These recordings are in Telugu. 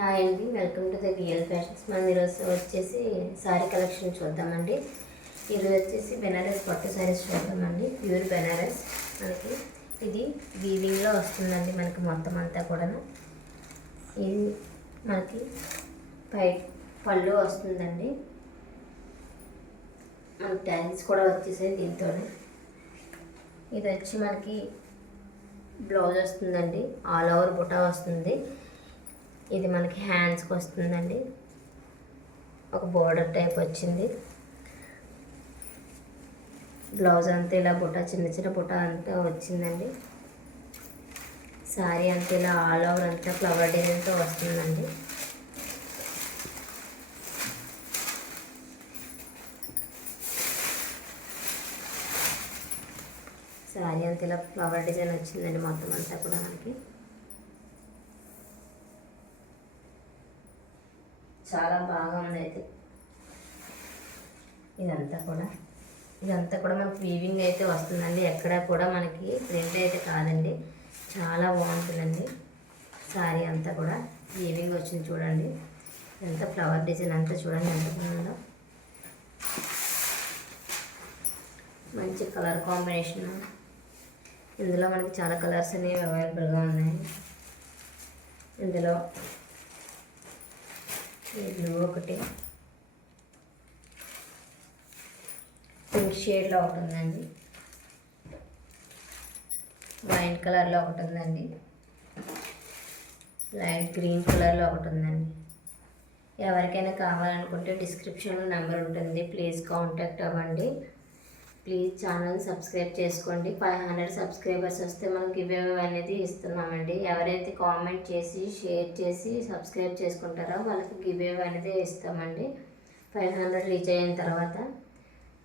హాయ్ అండి, welcome to the real fashions. మనం ఈరోజు వచ్చేసి శారీ కలెక్షన్ చూద్దామండి. ఈరోజు వచ్చేసి బెనారస్ పట్టు శారీస్ చూద్దామండి. ప్యూర్ బెనారస్ మనకి ఇది వీవింగ్లో వస్తుందండి. మనకి మొత్తం అంతా కూడాను ఇది మనకి పళ్ళు వస్తుందండి. మనకి ట్యాగ్స్ కూడా వచ్చేసాయి దీంతో. ఇది వచ్చి మనకి బ్లౌజ్ వస్తుందండి, ఆల్ ఓవర్ బుటా వస్తుంది. ఇది మనకి హ్యాండ్స్కి వస్తుందండి, ఒక బోర్డర్ టైప్ వచ్చింది. బ్లౌజ్ అంతా ఇలా బుటా చిన్న చిన్న బుటా అంతా వచ్చిందండి. శారీ అంతా ఇలా ఆల్ ఓవర్ అంతా ఫ్లవర్ డిజైన్తో వస్తుందండి. శారీ అంతా ఇలా ఫ్లవర్ డిజైన్ వచ్చిందండి మొత్తం అంతా కూడా మనకి. చాలా బాగా ఉంది. అయితే ఇదంతా కూడా మనకి వీవింగ్ అయితే వస్తుందండి. ఎక్కడ కూడా మనకి ప్రింట్ అయితే కాదండి. చాలా బాగుంటుందండి. శారీ అంతా కూడా వీవింగ్ వచ్చింది చూడండి. ఎంత ఫ్లవర్ డిజైన్ అంతా చూడండి ఎంత బాగుందో. మంచి కలర్ కాంబినేషన్. ఇందులో మనకి చాలా కలర్స్ అనేవి అవైలబుల్గా ఉన్నాయి. ఇందులో బ్లూ ఒకటి, పింక్ షేడ్లో ఒకటి ఉందండి, వైన్ కలర్లో ఒకటి ఉందండి, లైట్ గ్రీన్ కలర్లో ఒకటి ఉందండి. ఎవరికైనా కావాలనుకుంటే డిస్క్రిప్షన్లో నెంబర్ ఉంటుంది, ప్లీజ్ కాంటాక్ట్ అవ్వండి. ప్లీజ్ ఛానల్ సబ్స్క్రైబ్ చేసుకోండి. 500 సబ్స్క్రైబర్స్ వస్తే మనం గివ్ అవే అనేది ఇస్తున్నామండి. ఎవరైతే కామెంట్ చేసి షేర్ చేసి సబ్స్క్రైబ్ చేసుకుంటారో వాళ్ళకి గివ్ అవే అనేది ఇస్తామండి. 500 రీచ్ అయిన తర్వాత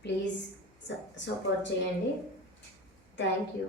ప్లీజ్ సపోర్ట్ చేయండి. Thank you.